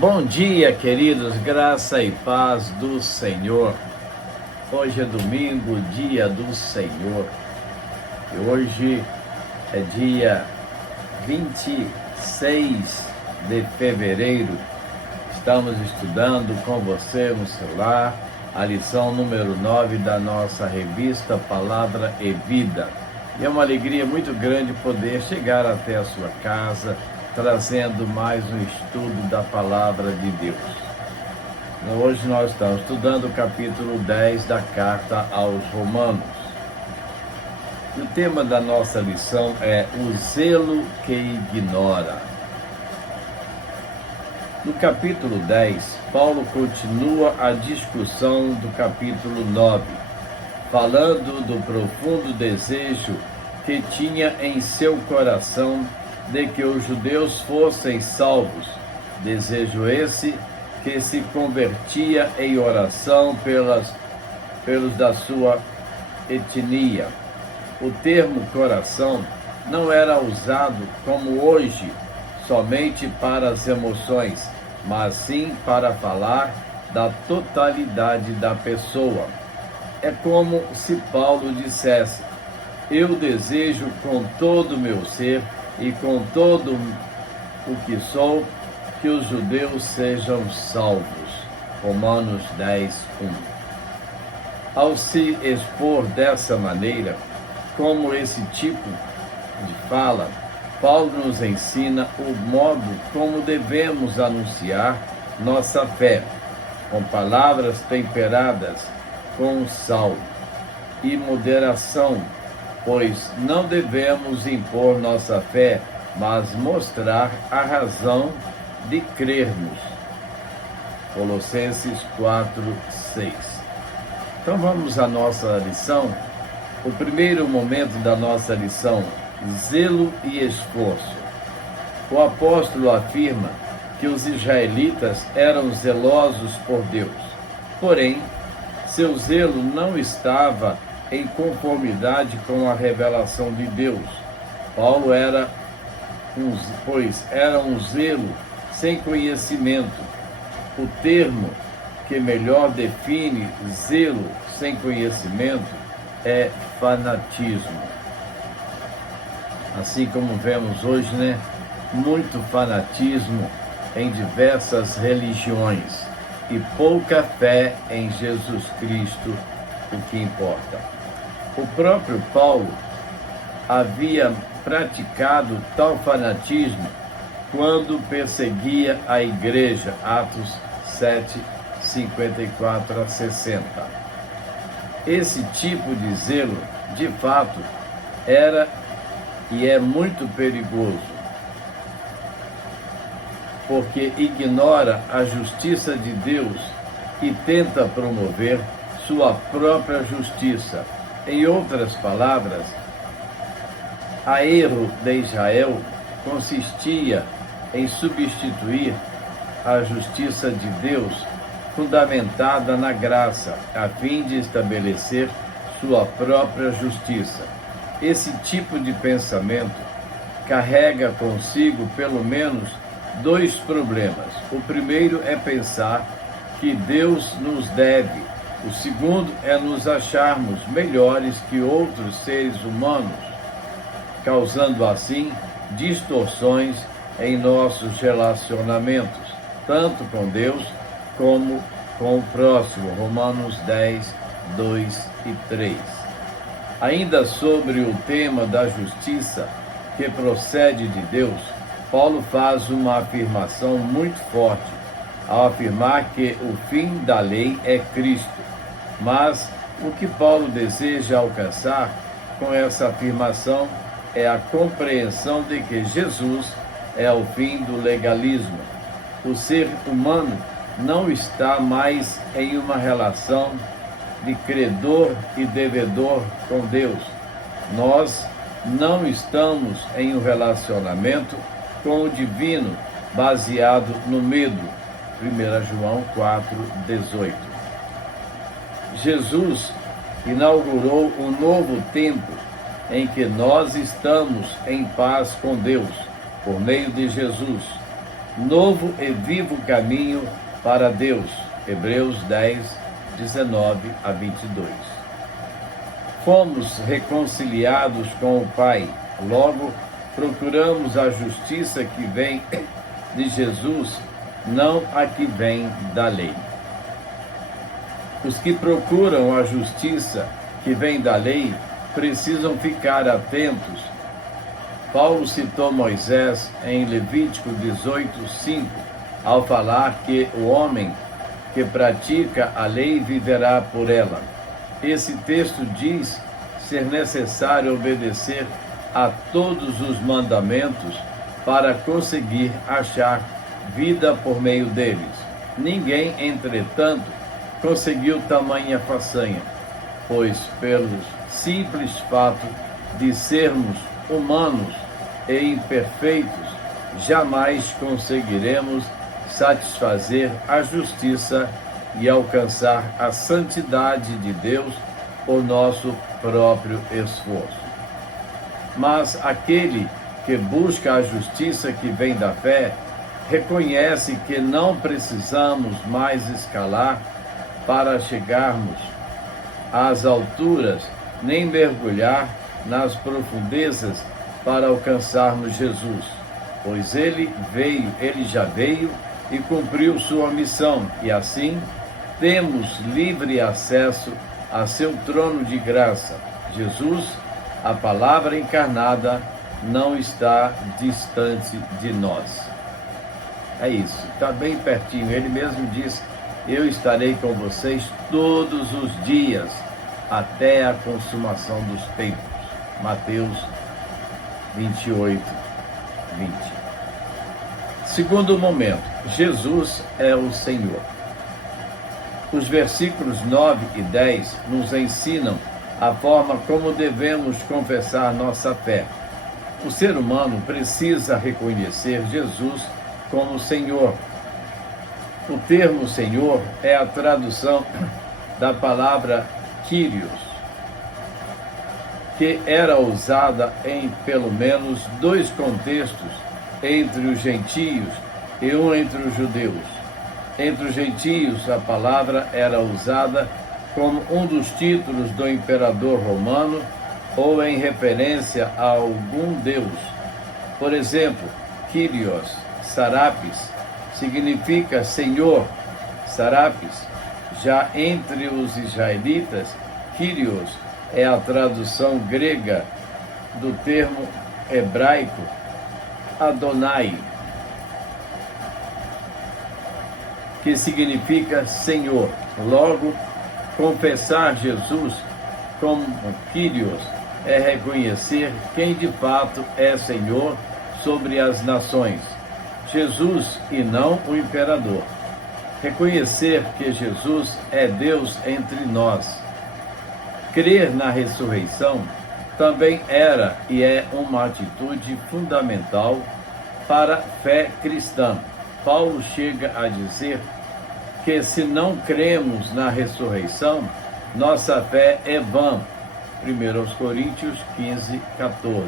Bom dia, queridos, graça e paz do Senhor. Hoje é domingo, dia do Senhor. E hoje é dia 26 de fevereiro. Estamos estudando com você no celular a lição número 9 da nossa revista Palavra e Vida. E é uma alegria muito grande poder chegar até a sua casa, trazendo mais um estudo da Palavra de Deus. Hoje nós estamos estudando o capítulo 10 da Carta aos Romanos. E o tema da nossa lição é o zelo que ignora. No capítulo 10, Paulo continua a discussão do capítulo 9, falando do profundo desejo que tinha em seu coração de que os judeus fossem salvos, desejo esse que se convertia em oração pelos da sua etnia. O termo coração não era usado como hoje, somente para as emoções, mas sim para falar da totalidade da pessoa. É como se Paulo dissesse: eu desejo com todo o meu ser e com todo o que sou, que os judeus sejam salvos. Romanos 10, 1. Ao se expor dessa maneira, como esse tipo de fala, Paulo nos ensina o modo como devemos anunciar nossa fé, com palavras temperadas com sal e moderação, pois não devemos impor nossa fé, mas mostrar a razão de crermos. Colossenses 4, 6. Então vamos à nossa lição. O primeiro momento da nossa lição: zelo e esforço. O apóstolo afirma que os israelitas eram zelosos por Deus, porém, seu zelo não estava em conformidade com a revelação de Deus. Paulo era um zelo sem conhecimento. O termo que melhor define zelo sem conhecimento é fanatismo. Assim como vemos hoje, muito fanatismo em diversas religiões e pouca fé em Jesus Cristo, o que importa. O próprio Paulo havia praticado tal fanatismo quando perseguia a igreja, Atos 7, 54 a 60. Esse tipo de zelo, de fato, era e é muito perigoso, porque ignora a justiça de Deus e tenta promover sua própria justiça. Em outras palavras, a erro de Israel consistia em substituir a justiça de Deus, fundamentada na graça, a fim de estabelecer sua própria justiça. Esse tipo de pensamento carrega consigo pelo menos dois problemas. O primeiro é pensar que Deus nos deve. O segundo é nos acharmos melhores que outros seres humanos, causando assim distorções em nossos relacionamentos, tanto com Deus como com o próximo. Romanos 10, 2 e 3. Ainda sobre o tema da justiça que procede de Deus, Paulo faz uma afirmação muito forte, ao afirmar que o fim da lei é Cristo. Mas o que Paulo deseja alcançar com essa afirmação é a compreensão de que Jesus é o fim do legalismo. O ser humano não está mais em uma relação de credor e devedor com Deus. Nós não estamos em um relacionamento com o divino baseado no medo. 1 João 4, 18. Jesus inaugurou um novo tempo em que nós estamos em paz com Deus, por meio de Jesus. novo e vivo caminho para Deus. Hebreus 10, 19 a 22. Fomos reconciliados com o Pai, logo procuramos a justiça que vem de Jesus, não a que vem da lei. Os que procuram a justiça que vem da lei precisam ficar atentos. Paulo citou Moisés em Levítico 18:5, ao falar que o homem que pratica a lei viverá por ela. Esse texto diz ser necessário obedecer a todos os mandamentos para conseguir achar vida por meio deles. Ninguém, entretanto, conseguiu tamanha façanha, pois pelo simples fato de sermos humanos e imperfeitos, jamais conseguiremos satisfazer a justiça e alcançar a santidade de Deus por nosso próprio esforço. Mas aquele que busca a justiça que vem da fé, reconhece que não precisamos mais escalar para chegarmos às alturas, nem mergulhar nas profundezas para alcançarmos Jesus, pois ele já veio e cumpriu sua missão, e assim temos livre acesso a seu trono de graça. Jesus, a palavra encarnada, não está distante de nós. É isso, está bem pertinho. Ele mesmo diz: eu estarei com vocês todos os dias, até a consumação dos tempos. Mateus 28, 20. Segundo momento, Jesus é o Senhor. Os versículos 9 e 10 nos ensinam a forma como devemos confessar nossa fé. O ser humano precisa reconhecer Jesus como Senhor. O termo Senhor é a tradução da palavra Kyrios, que era usada em pelo menos dois contextos entre os gentios e um entre os judeus. Entre os gentios, a palavra era usada como um dos títulos do imperador romano ou em referência a algum deus. Por exemplo, Kyrios, Sarapis, significa Senhor, Sarapis. Já entre os israelitas, Kyrios é a tradução grega do termo hebraico Adonai, que significa Senhor. Logo, confessar Jesus como Kyrios é reconhecer quem de fato é Senhor sobre as nações, Jesus e não o imperador. Reconhecer que Jesus é Deus entre nós. Crer na ressurreição também era e é uma atitude fundamental para a fé cristã. Paulo chega a dizer que se não cremos na ressurreição, nossa fé é vã. 1 Coríntios 15, 14.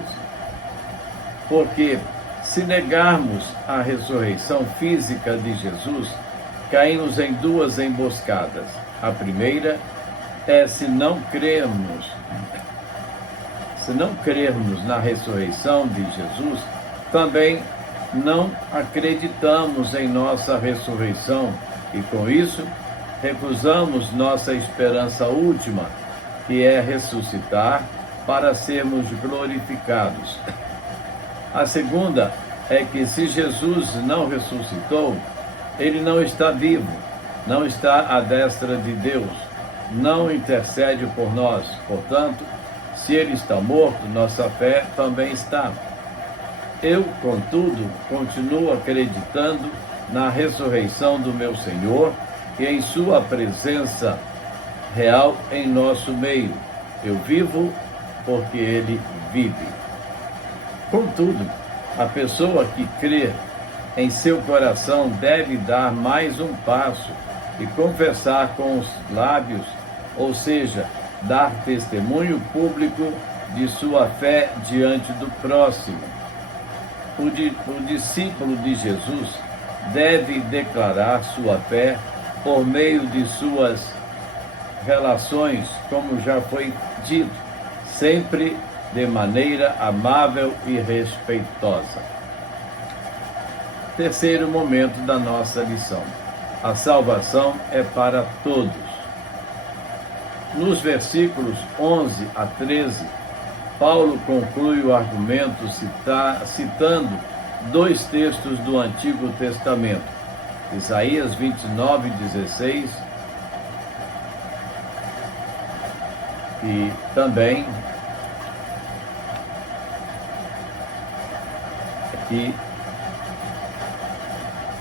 Porque se negarmos a ressurreição física de Jesus, caímos em duas emboscadas. A primeira é se não crermos na ressurreição de Jesus, também não acreditamos em nossa ressurreição e, com isso, recusamos nossa esperança última, que é ressuscitar para sermos glorificados. A segunda é que, se Jesus não ressuscitou, ele não está vivo, não está à destra de Deus, não intercede por nós. Portanto, se ele está morto, nossa fé também está. Eu, contudo, continuo acreditando na ressurreição do meu Senhor e em sua presença real em nosso meio. Eu vivo porque ele vive. Contudo, a pessoa que crê em seu coração deve dar mais um passo e confessar com os lábios, ou seja, dar testemunho público de sua fé diante do próximo. O discípulo de Jesus deve declarar sua fé por meio de suas relações, como já foi dito, sempre de maneira amável e respeitosa. Terceiro momento da nossa lição. A salvação é para todos. Nos versículos 11 a 13, Paulo conclui o argumento citando dois textos do Antigo Testamento, Isaías 29:16 e também aqui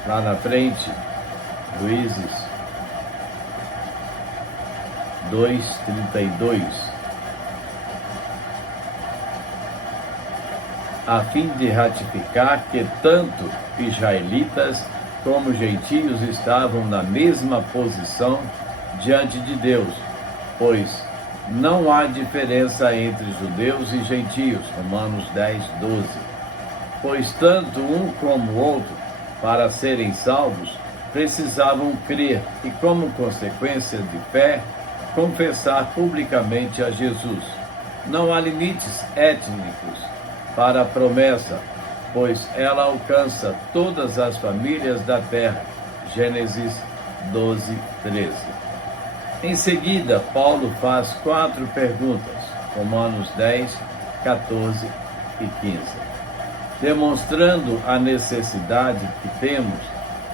lá na frente, Juízes 2:32, a fim de ratificar que tanto israelitas como gentios estavam na mesma posição diante de Deus, pois não há diferença entre judeus e gentios, Romanos 10:12, pois tanto um como o outro, para serem salvos, precisavam crer e, como consequência de fé, confessar publicamente a Jesus. Não há limites étnicos para a promessa, pois ela alcança todas as famílias da terra. Gênesis 12:13. Em seguida, Paulo faz 4 perguntas, Romanos 10, 14 e 15, demonstrando a necessidade que temos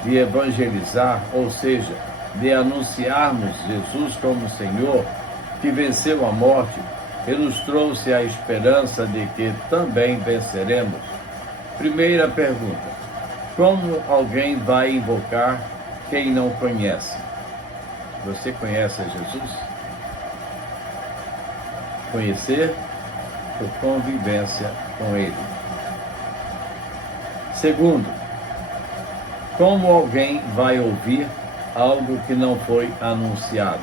de evangelizar, ou seja, de anunciarmos Jesus como Senhor, que venceu a morte e nos trouxe a esperança de que também venceremos. Primeira pergunta: como alguém vai invocar quem não conhece? Você conhece a Jesus? Conhecer por convivência com Ele. Segundo, como alguém vai ouvir algo que não foi anunciado?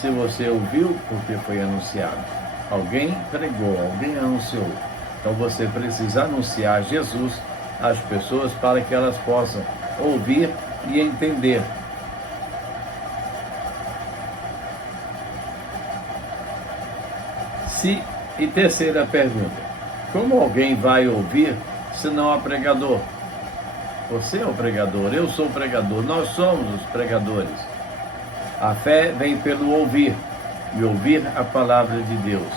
Se você ouviu, porque foi anunciado. Alguém pregou, alguém anunciou. Então você precisa anunciar Jesus às pessoas para que elas possam ouvir e entender. E terceira pergunta: como alguém vai ouvir se não há pregador? Você é o pregador, eu sou o pregador, nós somos os pregadores. A fé vem pelo ouvir, e ouvir a palavra de Deus.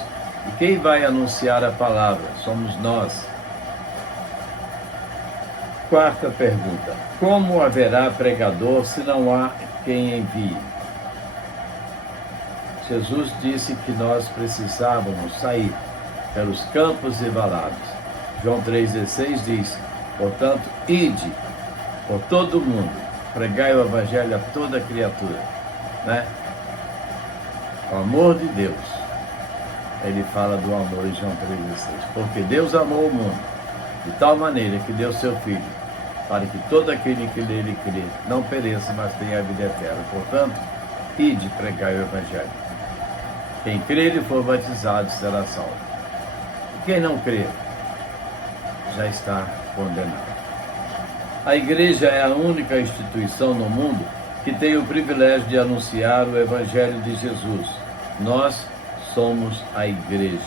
E quem vai anunciar a palavra? Somos nós. Quarta pergunta: como haverá pregador se não há quem envie? Jesus disse que nós precisávamos sair pelos campos e valados. João 3,16 diz: portanto, ide por todo o mundo, pregai o evangelho a toda criatura. Né? O amor de Deus. Ele fala do amor em João 3,16. Porque Deus amou o mundo de tal maneira que deu seu Filho, para que todo aquele que nele crê não pereça, mas tenha a vida eterna. Portanto, ide pregai o evangelho. Quem crer e for batizado será salvo. Quem não crer já está condenado. A igreja é a única instituição no mundo que tem o privilégio de anunciar o evangelho de Jesus. Nós somos a igreja.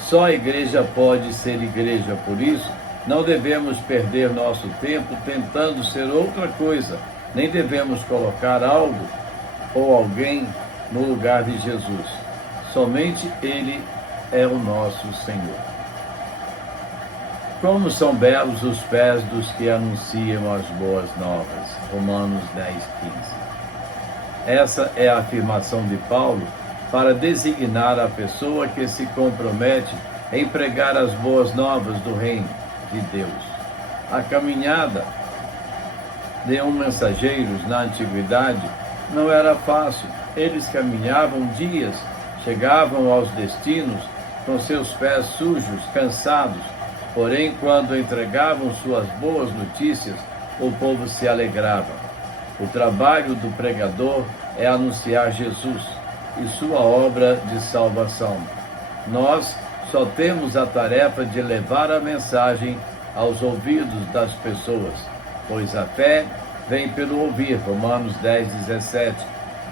Só a igreja pode ser igreja, por isso não devemos perder nosso tempo tentando ser outra coisa, nem devemos colocar algo ou alguém no lugar de Jesus. Somente Ele é o nosso Senhor. Como são belos os pés dos que anunciam as boas novas. Romanos 10:15. Essa é a afirmação de Paulo para designar a pessoa que se compromete em pregar as boas novas do reino de Deus. A caminhada de mensageiros na antiguidade não era fácil. Eles caminhavam dias, chegavam aos destinos com seus pés sujos, cansados. Porém, quando entregavam suas boas notícias, o povo se alegrava. O trabalho do pregador é anunciar Jesus e sua obra de salvação. Nós só temos a tarefa de levar a mensagem aos ouvidos das pessoas, pois a fé vem pelo ouvir, Romanos 10:17.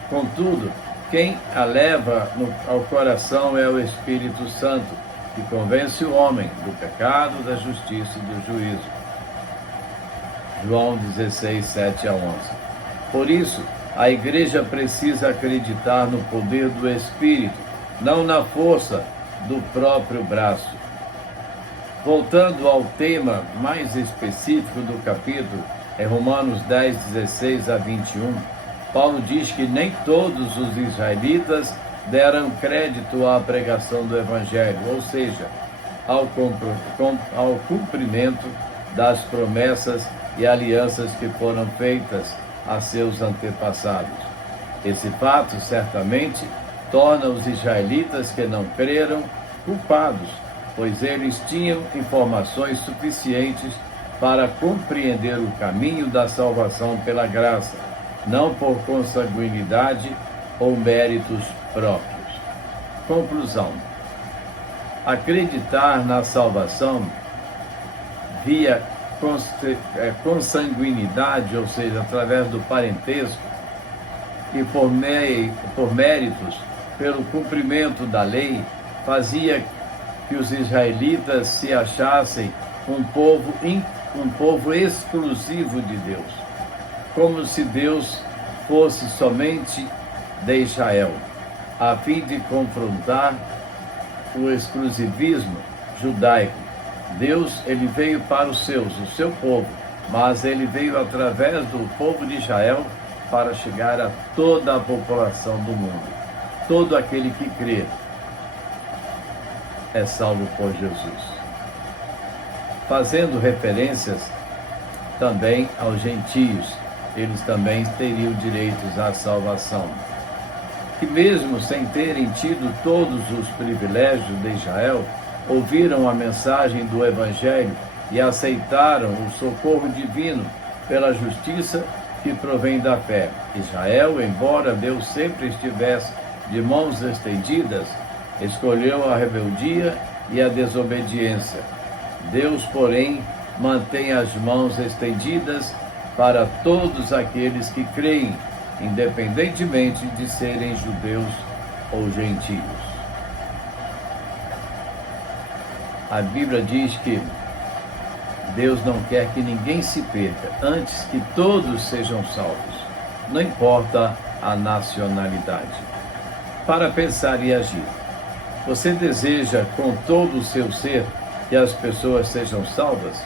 Contudo, quem a leva ao coração é o Espírito Santo, que convence o homem do pecado, da justiça e do juízo. João 16:7-11. Por isso, a igreja precisa acreditar no poder do Espírito, não na força do próprio braço. Voltando ao tema mais específico do capítulo, em Romanos 10:16-21, Paulo diz que nem todos os israelitas deram crédito à pregação do Evangelho, ou seja, ao cumprimento das promessas e alianças que foram feitas a seus antepassados. Esse fato certamente torna os israelitas que não creram culpados, pois eles tinham informações suficientes para compreender o caminho da salvação pela graça, não por consanguinidade ou méritos próprios. Conclusão: acreditar na salvação via consanguinidade, ou seja, através do parentesco, e por méritos, pelo cumprimento da lei, fazia que os israelitas se achassem um povo exclusivo de Deus, como se Deus fosse somente de Israel, a fim de confrontar o exclusivismo judaico. Deus, ele veio para os seus, o seu povo, mas ele veio através do povo de Israel para chegar a toda a população do mundo. Todo aquele que crê é salvo por Jesus. Fazendo referências também aos gentios, eles também teriam direitos à salvação. Que mesmo sem terem tido todos os privilégios de Israel, ouviram a mensagem do Evangelho e aceitaram o socorro divino pela justiça que provém da fé. Israel, embora Deus sempre estivesse de mãos estendidas, escolheu a rebeldia e a desobediência. Deus, porém, mantém as mãos estendidas para todos aqueles que creem, independentemente de serem judeus ou gentios. A Bíblia diz que Deus não quer que ninguém se perca, antes que todos sejam salvos, não importa a nacionalidade. Para pensar e agir, você deseja com todo o seu ser que as pessoas sejam salvas?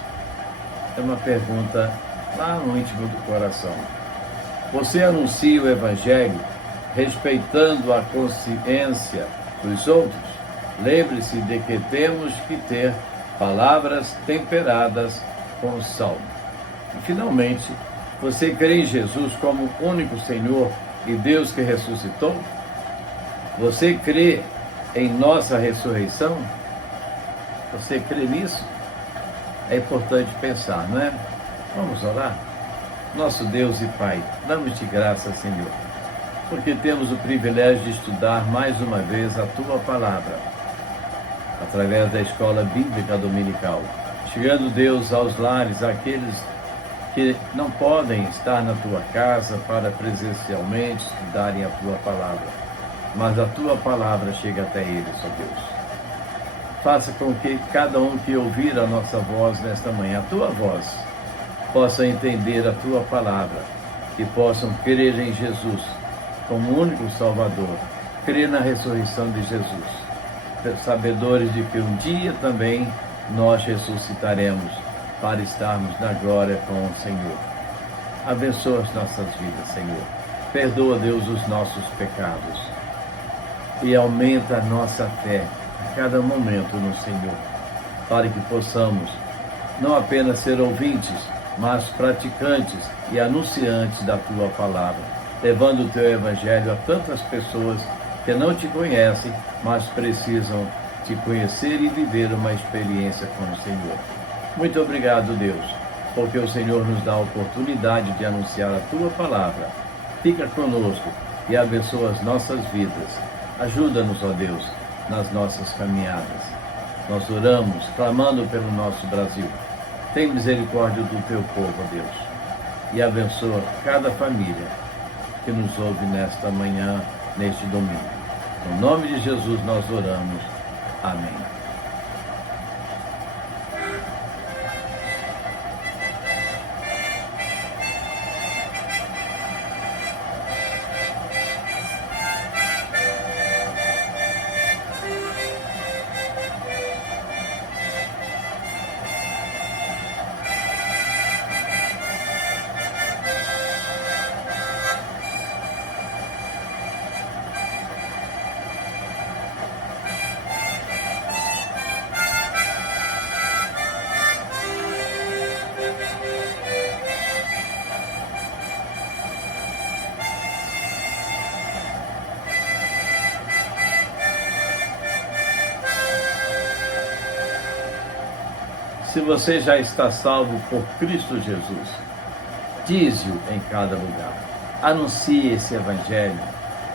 É uma pergunta lá no íntimo do coração. Você anuncia o Evangelho respeitando a consciência dos outros? Lembre-se de que temos que ter palavras temperadas com sal. E, finalmente, você crê em Jesus como único Senhor e Deus que ressuscitou? Você crê em nossa ressurreição? Você crê nisso? É importante pensar, não é? Vamos orar? Nosso Deus e Pai, damos-te graça, Senhor, porque temos o privilégio de estudar mais uma vez a Tua Palavra, através da Escola Bíblica Dominical, chegando, Deus, aos lares, aqueles que não podem estar na Tua casa para presencialmente estudarem a Tua Palavra, mas a Tua Palavra chega até eles, ó Deus. Faça com que cada um que ouvir a nossa voz nesta manhã, a Tua voz, possa entender a Tua Palavra e possam crer em Jesus como único Salvador, crer na ressurreição de Jesus, sabedores de que um dia também nós ressuscitaremos para estarmos na glória com o Senhor. Abençoa as nossas vidas, Senhor. Perdoa, Deus, os nossos pecados e aumenta a nossa fé a cada momento no Senhor, para que possamos não apenas ser ouvintes, mas praticantes e anunciantes da Tua Palavra, levando o Teu Evangelho a tantas pessoas que não Te conhecem, mas precisam Te conhecer e viver uma experiência com o Senhor. Muito obrigado, Deus, porque o Senhor nos dá a oportunidade de anunciar a Tua Palavra. Fica conosco e abençoa as nossas vidas. Ajuda-nos, ó Deus, nas nossas caminhadas. Nós oramos, clamando pelo nosso Brasil. Tem misericórdia do teu povo, ó Deus, e abençoa cada família que nos ouve nesta manhã, neste domingo. No nome de Jesus nós oramos. Amém. Se você já está salvo por Cristo Jesus, dize-o em cada lugar. Anuncie esse evangelho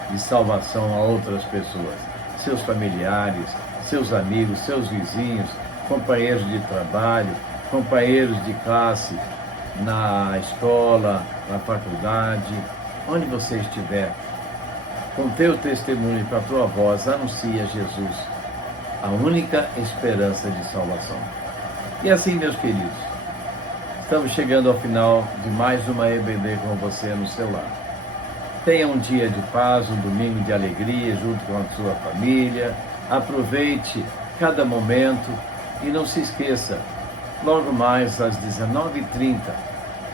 de salvação a outras pessoas, seus familiares, seus amigos, seus vizinhos, companheiros de trabalho, companheiros de classe, na escola, na faculdade, onde você estiver. Com teu testemunho e com a tua voz, anuncia Jesus, a única esperança de salvação. E assim, meus queridos, estamos chegando ao final de mais uma EBD com você no seu lar. Tenha um dia de paz, um domingo de alegria junto com a sua família. Aproveite cada momento e não se esqueça, logo mais às 19h30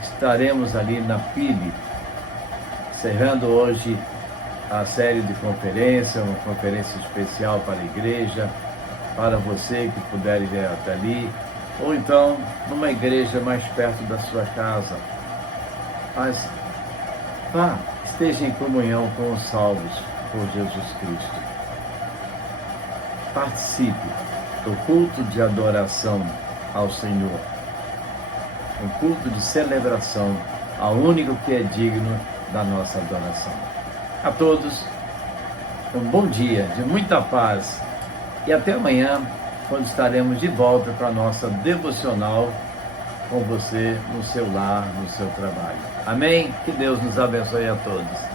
estaremos ali na PIB, encerrando hoje a série de conferência, uma conferência especial para a igreja, para você que puder ir até ali, ou então numa igreja mais perto da sua casa. Mas vá, esteja em comunhão com os salvos por Jesus Cristo. Participe do culto de adoração ao Senhor, um culto de celebração ao único que é digno da nossa adoração. A todos, um bom dia de muita paz e até amanhã, quando estaremos de volta com a nossa devocional com você no seu lar, no seu trabalho. Amém? Que Deus nos abençoe a todos.